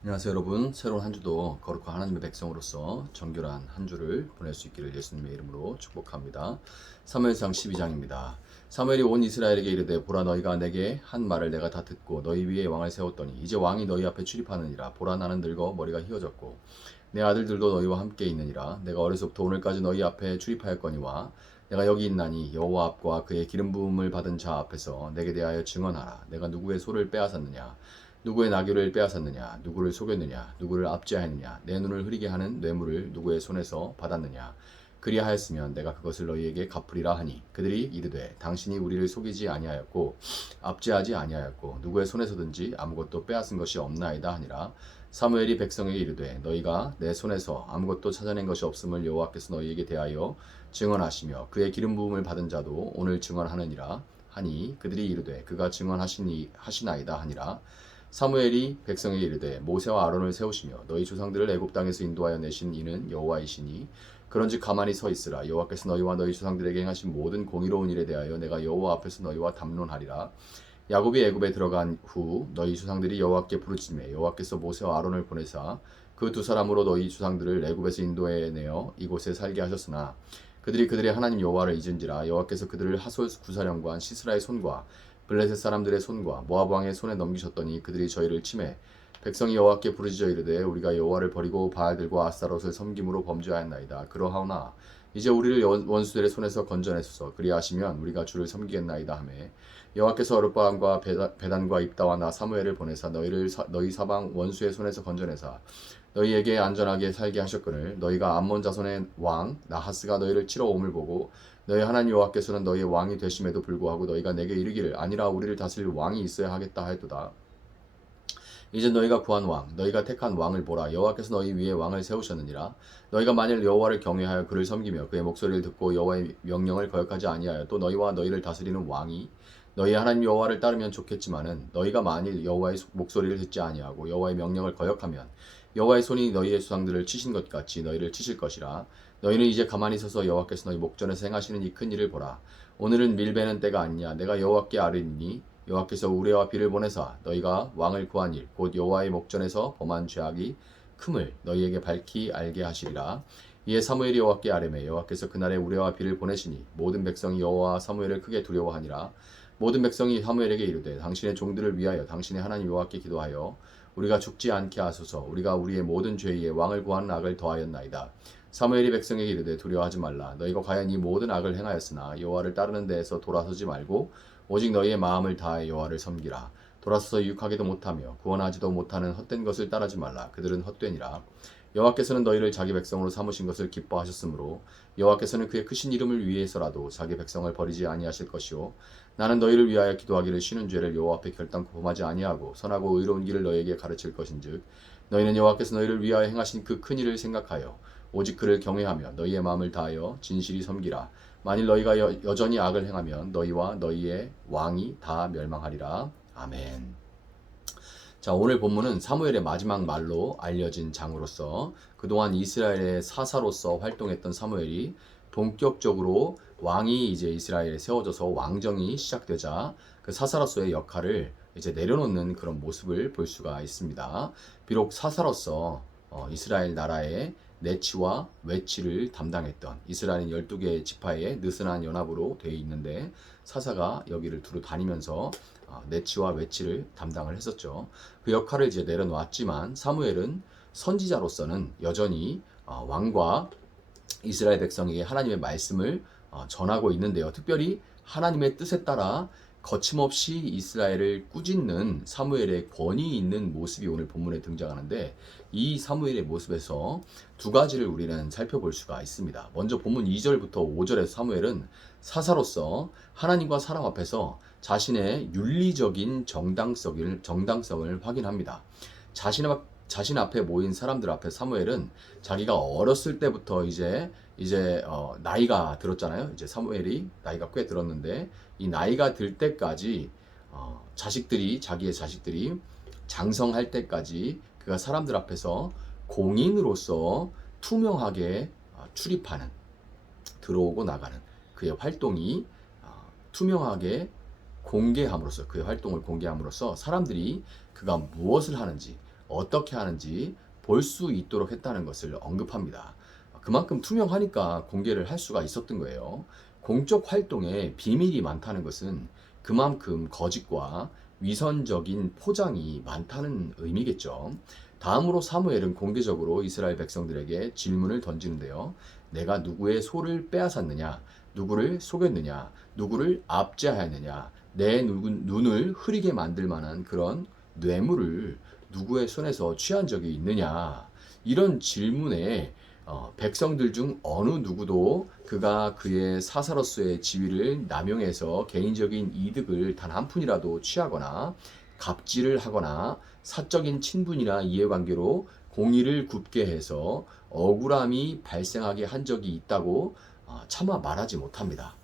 안녕하세요 여러분. 새로운 한 주도 거룩한 하나님의 백성으로서 정결한 한 주를 보낼 수 있기를 예수님의 이름으로 축복합니다. 사무엘상 12장입니다. 사무엘이 온 이스라엘에게 이르되 보라 너희가 내게 한 말을 내가 다 듣고 너희 위에 왕을 세웠더니 이제 왕이 너희 앞에 출입하느니라. 보라 나는 늙어 머리가 휘어졌고 내 아들들도 너희와 함께 있느니라. 내가 어려서부터 오늘까지 너희 앞에 출입하였거니와 내가 여기 있나니 여호와 앞과 그의 기름 부음을 받은 자 앞에서 내게 대하여 증언하라. 내가 누구의 소를 빼앗았느냐, 누구의 나귀를 빼앗았느냐, 누구를 속였느냐, 누구를 압제하였느냐, 내 눈을 흐리게 하는 뇌물을 누구의 손에서 받았느냐. 그리하였으면 내가 그것을 너희에게 갚으리라 하니 그들이 이르되 당신이 우리를 속이지 아니하였고 압제하지 아니하였고 누구의 손에서든지 아무것도 빼앗은 것이 없나이다 하니라. 사무엘이 백성에게 이르되 너희가 내 손에서 아무것도 찾아낸 것이 없음을 여호와께서 너희에게 대하여 증언하시며 그의 기름 부음을 받은 자도 오늘 증언하느니라 하니 그들이 이르되 그가 증언하시나이다 하니라. 사무엘이 백성에게 이르되 모세와 아론을 세우시며 너희 조상들을 애굽 땅에서 인도하여 내신 이는 여호와이시니 그런즉 가만히 서 있으라. 여호와께서 너희와 너희 조상들에게 행하신 모든 공의로운 일에 대하여 내가 여호와 앞에서 너희와 담론하리라. 야곱이 애굽에 들어간 후 너희 조상들이 여호와께 부르짖매 여호와께서 모세와 아론을 보내사 그 두 사람으로 너희 조상들을 애굽에서 인도해 내어 이곳에 살게 하셨으나 그들이 그들의 하나님 여호와를 잊은지라. 여호와께서 그들을 하솔 구사령관 시스라의 손과 블레셋 사람들의 손과 모압 왕의 손에 넘기셨더니 그들이 저희를 치매 백성이 여호와께 부르짖어 이르되 우리가 여호와를 버리고 바알들과 아스타롯을 섬김으로 범죄하였나이다. 그러하오나 이제 우리를 원수들의 손에서 건져내소서. 그리하시면 우리가 주를 섬기겠나이다 하매 여호와께서 어룻바람과 베단과 입다와 나 사무엘을 보내사 너희 사방 원수의 손에서 건져내사 너희에게 안전하게 살게 하셨거늘 너희가 암몬 자손의 왕 나하스가 너희를 치러 옴을 보고 너희 하나님 여호와께서는 너희의 왕이 되심에도 불구하고 너희가 내게 이르기를 아니라 우리를 다스릴 왕이 있어야 하겠다 하였도다. 이제 너희가 구한 왕, 너희가 택한 왕을 보라. 여호와께서 너희 위에 왕을 세우셨느니라. 너희가 만일 여호와를 경외하여 그를 섬기며 그의 목소리를 듣고 여호와의 명령을 거역하지 아니하여 또 너희와 너희를 다스리는 왕이 너희 하나님 여호와를 따르면 좋겠지만은 너희가 만일 여호와의 목소리를 듣지 아니하고 여호와의 명령을 거역하면 여호와의 손이 너희의 조상들을 치신 것 같이 너희를 치실 것이라. 너희는 이제 가만히 서서 여호와께서 너희 목전에서 행하시는 이 큰 일을 보라. 오늘은 밀베는 때가 아니냐. 내가 여호와께 아뢰니 여호와께서 우레와 비를 보내사 너희가 왕을 구한 일 곧 여호와의 목전에서 범한 죄악이 큼을 너희에게 밝히 알게 하시리라. 이에 사무엘이 여호와께 아뢰매 여호와께서 그날에 우레와 비를 보내시니 모든 백성이 여호와 사무엘을 크게 두려워하니라. 모든 백성이 사무엘에게 이르되 당신의 종들을 위하여 당신의 하나님 여호와께 기도하여 우리가 죽지 않게 하소서. 우리가 우리의 모든 죄에 왕을 구하는 악을 더하였나이다. 사무엘이 백성에게 이르되 두려워하지 말라. 너희가 과연 이 모든 악을 행하였으나 여호와를 따르는 데에서 돌아서지 말고 오직 너희의 마음을 다해 여호와를 섬기라. 돌아서서 유익하게도 못하며 구원하지도 못하는 헛된 것을 따르지 말라. 그들은 헛되니라. 여호와께서는 너희를 자기 백성으로 삼으신 것을 기뻐하셨으므로 여호와께서는 그의 크신 이름을 위해서라도 자기 백성을 버리지 아니하실 것이요 나는 너희를 위하여 기도하기를 쉬는 죄를 여호와 앞에 결단코 범하지 아니하고 선하고 의로운 길을 너희에게 가르칠 것인즉 너희는 여호와께서 너희를 위하여 행하신 그 큰 일을 생각하여 오직 그를 경외하며 너희의 마음을 다하여 진실이 섬기라. 만일 너희가 여전히 악을 행하면 너희와 너희의 왕이 다 멸망하리라. 아멘. 자, 오늘 본문은 사무엘의 마지막 말로 알려진 장으로서 그동안 이스라엘의 사사로서 활동했던 사무엘이 본격적으로 왕이 이제 이스라엘에 세워져서 왕정이 시작되자 그 사사로서의 역할을 이제 내려놓는 그런 모습을 볼 수가 있습니다. 비록 사사로서 이스라엘 나라의 내치와 외치를 담당했던 이스라엘은 12개의 지파의 느슨한 연합으로 되어 있는데 사사가 여기를 두루 다니면서 내치와 외치를 담당을 했었죠. 그 역할을 이제 내려놓았지만 사무엘은 선지자로서는 여전히 왕과 이스라엘 백성에게 하나님의 말씀을 전하고 있는데요. 특별히 하나님의 뜻에 따라 거침없이 이스라엘을 꾸짖는 사무엘의 권위 있는 모습이 오늘 본문에 등장하는데 이 사무엘의 모습에서 두 가지를 우리는 살펴볼 수가 있습니다. 먼저 본문 2절부터 5절에서 사무엘은 사사로서 하나님과 사람 앞에서 자신의 윤리적인 정당성을 확인합니다. 자신 앞에 모인 사람들 앞에 사무엘은 자기가 어렸을 때부터 이제 나이가 들었잖아요. 이제 사무엘이 나이가 꽤 들었는데 이 나이가 들 때까지 자기의 자식들이 장성할 때까지 그가 사람들 앞에서 공인으로서 투명하게 출입하는 들어오고 나가는 그의 활동이 투명하게 공개함으로써 그의 활동을 공개함으로써 사람들이 그가 무엇을 하는지 어떻게 하는지 볼 수 있도록 했다는 것을 언급합니다. 그만큼 투명하니까 공개를 할 수가 있었던 거예요. 공적 활동에 비밀이 많다는 것은 그만큼 거짓과 위선적인 포장이 많다는 의미겠죠. 다음으로 사무엘은 공개적으로 이스라엘 백성들에게 질문을 던지는데요. 내가 누구의 소를 빼앗았느냐? 누구를 속였느냐? 누구를 압제하였느냐? 내 눈을 흐리게 만들 만한 그런 뇌물을 누구의 손에서 취한 적이 있느냐? 이런 질문에 백성들 중 어느 누구도 그가 그의 사사로서의 지위를 남용해서 개인적인 이득을 단 한 푼이라도 취하거나 갑질을 하거나 사적인 친분이나 이해관계로 공의를 굽게 해서 억울함이 발생하게 한 적이 있다고 차마 말하지 못합니다.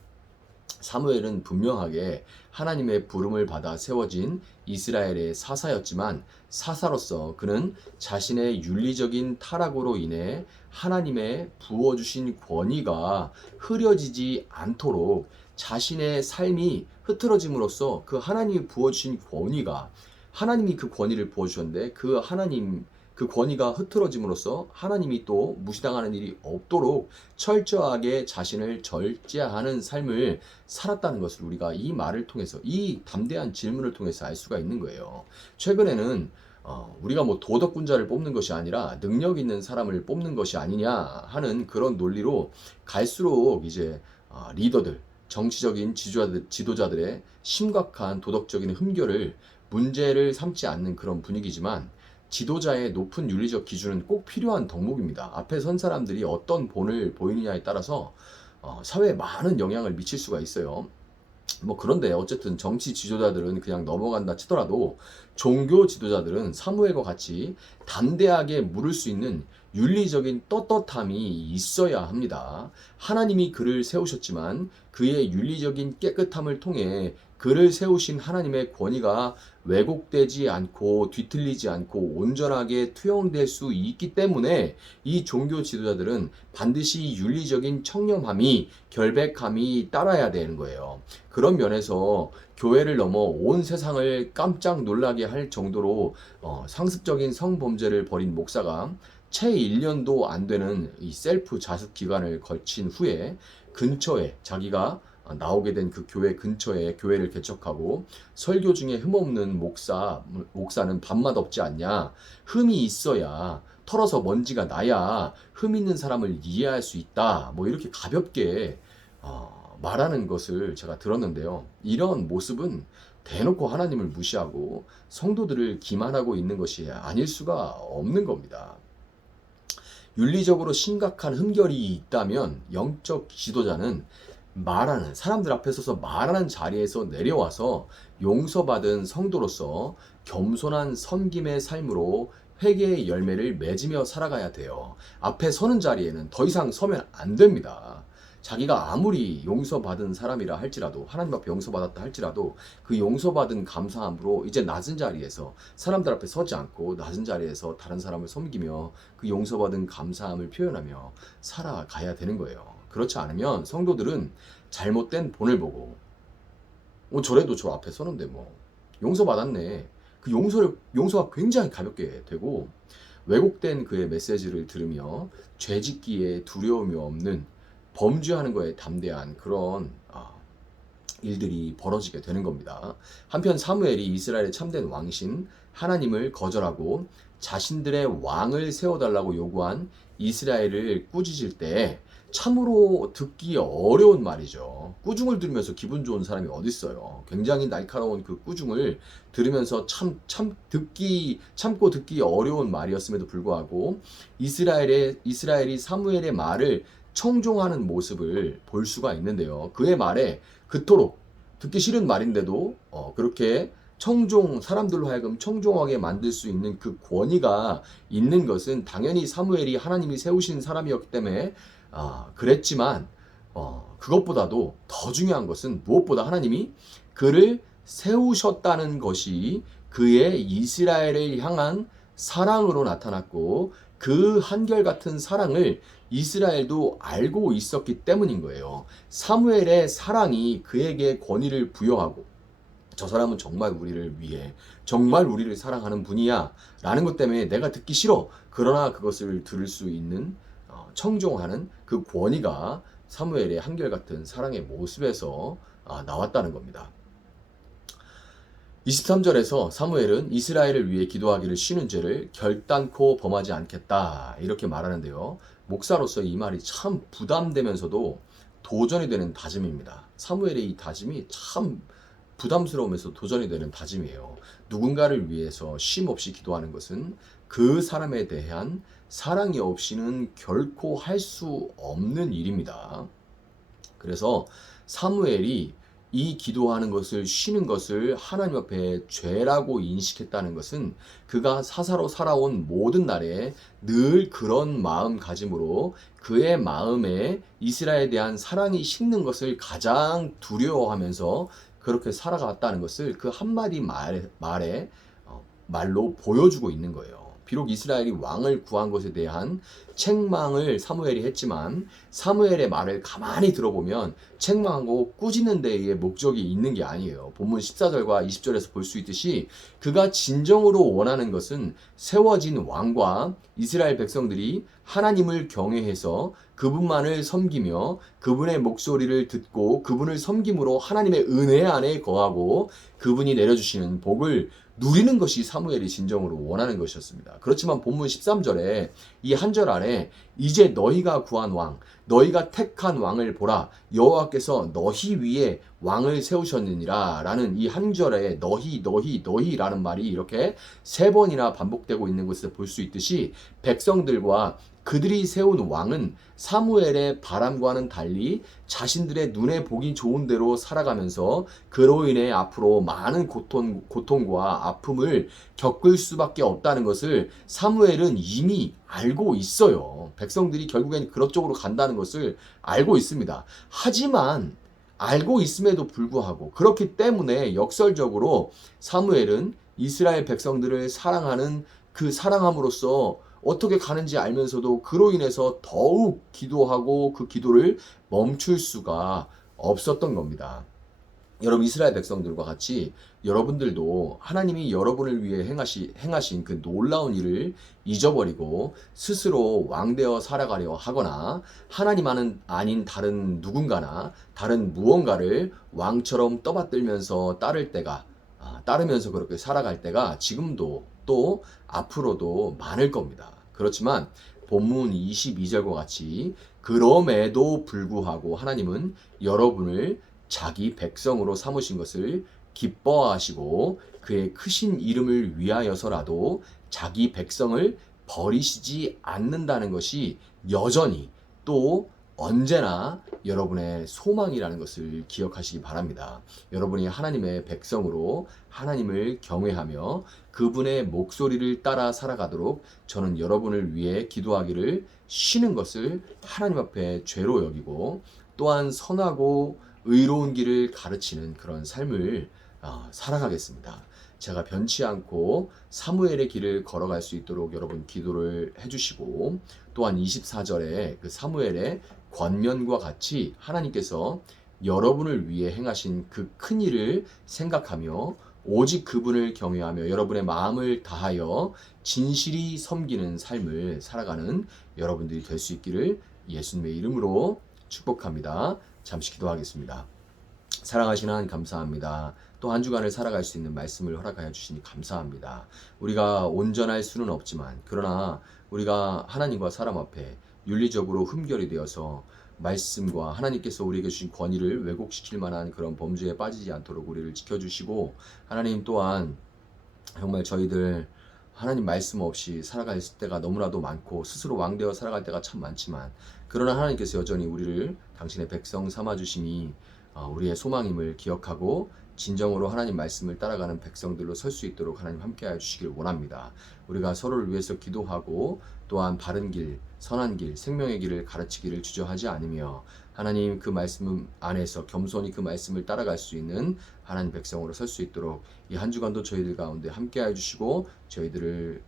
사무엘은 분명하게 하나님의 부름을 받아 세워진 이스라엘의 사사였지만 사사로서 그는 자신의 윤리적인 타락으로 인해 하나님의 부어주신 권위가 흐려지지 않도록 자신의 삶이 흐트러짐으로써 그 하나님이 부어주신 권위가 하나님이 그 권위를 부어주셨는데 그 권위가 흐트러짐으로써 하나님이 또 무시당하는 일이 없도록 철저하게 자신을 절제하는 삶을 살았다는 것을 우리가 이 말을 통해서 이 담대한 질문을 통해서 알 수가 있는 거예요. 최근에는 우리가 뭐 도덕군자를 뽑는 것이 아니라 능력 있는 사람을 뽑는 것이 아니냐 하는 그런 논리로 갈수록 이제 리더들, 정치적인 지도자들의 심각한 도덕적인 흠결을 문제를 삼지 않는 그런 분위기지만 지도자의 높은 윤리적 기준은 꼭 필요한 덕목입니다. 앞에 선 사람들이 어떤 본을 보이느냐에 따라서 사회에 많은 영향을 미칠 수가 있어요. 뭐 그런데 어쨌든 정치 지도자들은 그냥 넘어간다 치더라도 종교 지도자들은 사무엘과 같이 담대하게 물을 수 있는 윤리적인 떳떳함이 있어야 합니다. 하나님이 그를 세우셨지만 그의 윤리적인 깨끗함을 통해 그를 세우신 하나님의 권위가 왜곡되지 않고 뒤틀리지 않고 온전하게 투영될 수 있기 때문에 이 종교 지도자들은 반드시 윤리적인 청렴함이 결백함이 따라야 되는 거예요. 그런 면에서 교회를 넘어 온 세상을 깜짝 놀라게 할 정도로 상습적인 성범죄를 벌인 목사가 채 1년도 안 되는 이 셀프 자숙 기간을 거친 후에 근처에 자기가 나오게 된 그 교회 근처에 교회를 개척하고 설교 중에 흠없는 목사는 밥맛 없지 않냐? 흠이 있어야 털어서 먼지가 나야 흠 있는 사람을 이해할 수 있다. 뭐 이렇게 가볍게 말하는 것을 제가 들었는데요. 이런 모습은 대놓고 하나님을 무시하고 성도들을 기만하고 있는 것이 아닐 수가 없는 겁니다. 윤리적으로 심각한 흠결이 있다면 영적 지도자는 사람들 앞에 서서 말하는 자리에서 내려와서 용서받은 성도로서 겸손한 섬김의 삶으로 회개의 열매를 맺으며 살아가야 돼요. 앞에 서는 자리에는 더 이상 서면 안 됩니다. 자기가 아무리 용서받은 사람이라 할지라도 하나님 앞에 용서받았다 할지라도 그 용서받은 감사함으로 이제 낮은 자리에서 사람들 앞에 서지 않고 낮은 자리에서 다른 사람을 섬기며 그 용서받은 감사함을 표현하며 살아가야 되는 거예요. 그렇지 않으면 성도들은 잘못된 본을 보고 저래도 저 앞에 서는데 뭐 용서받았네. 그 용서가 굉장히 가볍게 되고 왜곡된 그의 메시지를 들으며 죄짓기에 두려움이 없는 범죄하는 거에 담대한 그런 일들이 벌어지게 되는 겁니다. 한편 사무엘이 이스라엘의 참된 왕이신 하나님을 거절하고 자신들의 왕을 세워달라고 요구한 이스라엘을 꾸짖을 때 참으로 듣기 어려운 말이죠. 꾸중을 들으면서 기분 좋은 사람이 어디 있어요. 굉장히 날카로운 그 꾸중을 들으면서 참고 듣기 어려운 말이었음에도 불구하고 이스라엘이 사무엘의 말을 청종하는 모습을 볼 수가 있는데요. 그의 말에 그토록 듣기 싫은 말인데도 그렇게 사람들로 하여금 청종하게 만들 수 있는 그 권위가 있는 것은 당연히 사무엘이 하나님이 세우신 사람이었기 때문에 그랬지만 그것보다도 더 중요한 것은 무엇보다 하나님이 그를 세우셨다는 것이 그의 이스라엘을 향한 사랑으로 나타났고 그 한결같은 사랑을 이스라엘도 알고 있었기 때문인 거예요. 사무엘의 사랑이 그에게 권위를 부여하고 저 사람은 정말 우리를 위해 정말 우리를 사랑하는 분이야 라는 것 때문에 내가 듣기 싫어. 그러나 그것을 들을 수 있는 청종하는 그 권위가 사무엘의 한결같은 사랑의 모습에서 나왔다는 겁니다. 23절에서 사무엘은 이스라엘을 위해 기도하기를 쉬는 죄를 결단코 범하지 않겠다 이렇게 말하는데요. 목사로서 이 말이 참 부담되면서도 도전이 되는 다짐입니다. 사무엘의 이 다짐이 참 부담스러우면서 도전이 되는 다짐이에요. 누군가를 위해서 쉼 없이 기도하는 것은 그 사람에 대한 사랑이 없이는 결코 할 수 없는 일입니다. 그래서 사무엘이 이 기도하는 것을 쉬는 것을 하나님 앞에 죄라고 인식했다는 것은 그가 사사로 살아온 모든 날에 늘 그런 마음가짐으로 그의 마음에 이스라엘에 대한 사랑이 식는 것을 가장 두려워하면서 그렇게 살아갔다는 것을 그 한마디 말로 보여주고 있는 거예요. 비록 이스라엘이 왕을 구한 것에 대한 책망을 사무엘이 했지만 사무엘의 말을 가만히 들어보면 책망하고 꾸짖는 데에 목적이 있는 게 아니에요. 본문 14절과 20절에서 볼 수 있듯이 그가 진정으로 원하는 것은 세워진 왕과 이스라엘 백성들이 하나님을 경외해서 그분만을 섬기며 그분의 목소리를 듣고 그분을 섬김으로 하나님의 은혜 안에 거하고 그분이 내려주시는 복을 누리는 것이 사무엘이 진정으로 원하는 것이었습니다. 그렇지만 본문 13절에 이 한 절 아래 이제 너희가 구한 왕, 너희가 택한 왕을 보라. 여호와께서 너희 위에 왕을 세우셨느니라 라는 이 한 절에 너희라는 말이 이렇게 3번이나 반복되고 있는 것을 볼 수 있듯이 백성들과 그들이 세운 왕은 사무엘의 바람과는 달리 자신들의 눈에 보기 좋은 대로 살아가면서 그로 인해 앞으로 많은 고통과 아픔을 겪을 수밖에 없다는 것을 사무엘은 이미 알고 있어요. 백성들이 결국엔 그런 쪽으로 간다는 것을 알고 있습니다. 하지만 알고 있음에도 불구하고 그렇기 때문에 역설적으로 사무엘은 이스라엘 백성들을 사랑하는 그 사랑함으로써 어떻게 가는지 알면서도 그로 인해서 더욱 기도하고 그 기도를 멈출 수가 없었던 겁니다. 여러분 이스라엘 백성들과 같이 여러분들도 하나님이 여러분을 위해 행하신 그 놀라운 일을 잊어버리고 스스로 왕되어 살아가려 하거나 하나님 아닌 다른 누군가나 다른 무언가를 왕처럼 떠받들면서 따르면서 그렇게 살아갈 때가 지금도 또 앞으로도 많을 겁니다. 그렇지만 본문 22절과 같이 그럼에도 불구하고 하나님은 여러분을 자기 백성으로 삼으신 것을 기뻐하시고 그의 크신 이름을 위하여서라도 자기 백성을 버리시지 않는다는 것이 여전히 또 언제나 여러분의 소망이라는 것을 기억하시기 바랍니다. 여러분이 하나님의 백성으로 하나님을 경외하며 그분의 목소리를 따라 살아가도록 저는 여러분을 위해 기도하기를 쉬는 것을 하나님 앞에 죄로 여기고 또한 선하고 의로운 길을 가르치는 그런 삶을 살아가겠습니다. 제가 변치 않고 사무엘의 길을 걸어갈 수 있도록 여러분 기도를 해주시고 또한 24절에 그 사무엘의 권면과 같이 하나님께서 여러분을 위해 행하신 그 큰 일을 생각하며 오직 그분을 경외하며 여러분의 마음을 다하여 진실이 섬기는 삶을 살아가는 여러분들이 될 수 있기를 예수님의 이름으로 축복합니다. 잠시 기도하겠습니다. 사랑하시는 하나님 감사합니다. 또 한 주간을 살아갈 수 있는 말씀을 허락하여 주시니 감사합니다. 우리가 온전할 수는 없지만 그러나 우리가 하나님과 사람 앞에 윤리적으로 흠결이 되어서 말씀과 하나님께서 우리에게 주신 권위를 왜곡시킬 만한 그런 범죄에 빠지지 않도록 우리를 지켜주시고 하나님 또한 정말 저희들 하나님 말씀 없이 살아갈 때가 너무나도 많고 스스로 왕되어 살아갈 때가 참 많지만 그러나 하나님께서 여전히 우리를 당신의 백성 삼아주심이 우리의 소망임을 기억하고 진정으로 하나님 말씀을 따라가는 백성들로 설 수 있도록 하나님 함께하여 주시길 원합니다. 우리가 서로를 위해서 기도하고 또한 바른 길, 선한 길, 생명의 길을 가르치기를 주저하지 않으며 하나님 그 말씀 안에서 겸손히 그 말씀을 따라갈 수 있는 하나님 백성으로 설 수 있도록 이 한 주간도 저희들 가운데 함께하여 주시고 저희들을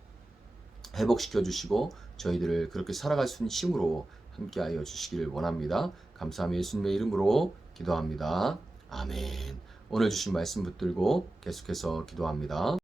회복시켜 주시고 저희들을 그렇게 살아갈 수 있는 힘으로 함께하여 주시기를 원합니다. 감사하며 예수님의 이름으로 기도합니다. 아멘. 오늘 주신 말씀 붙들고 계속해서 기도합니다.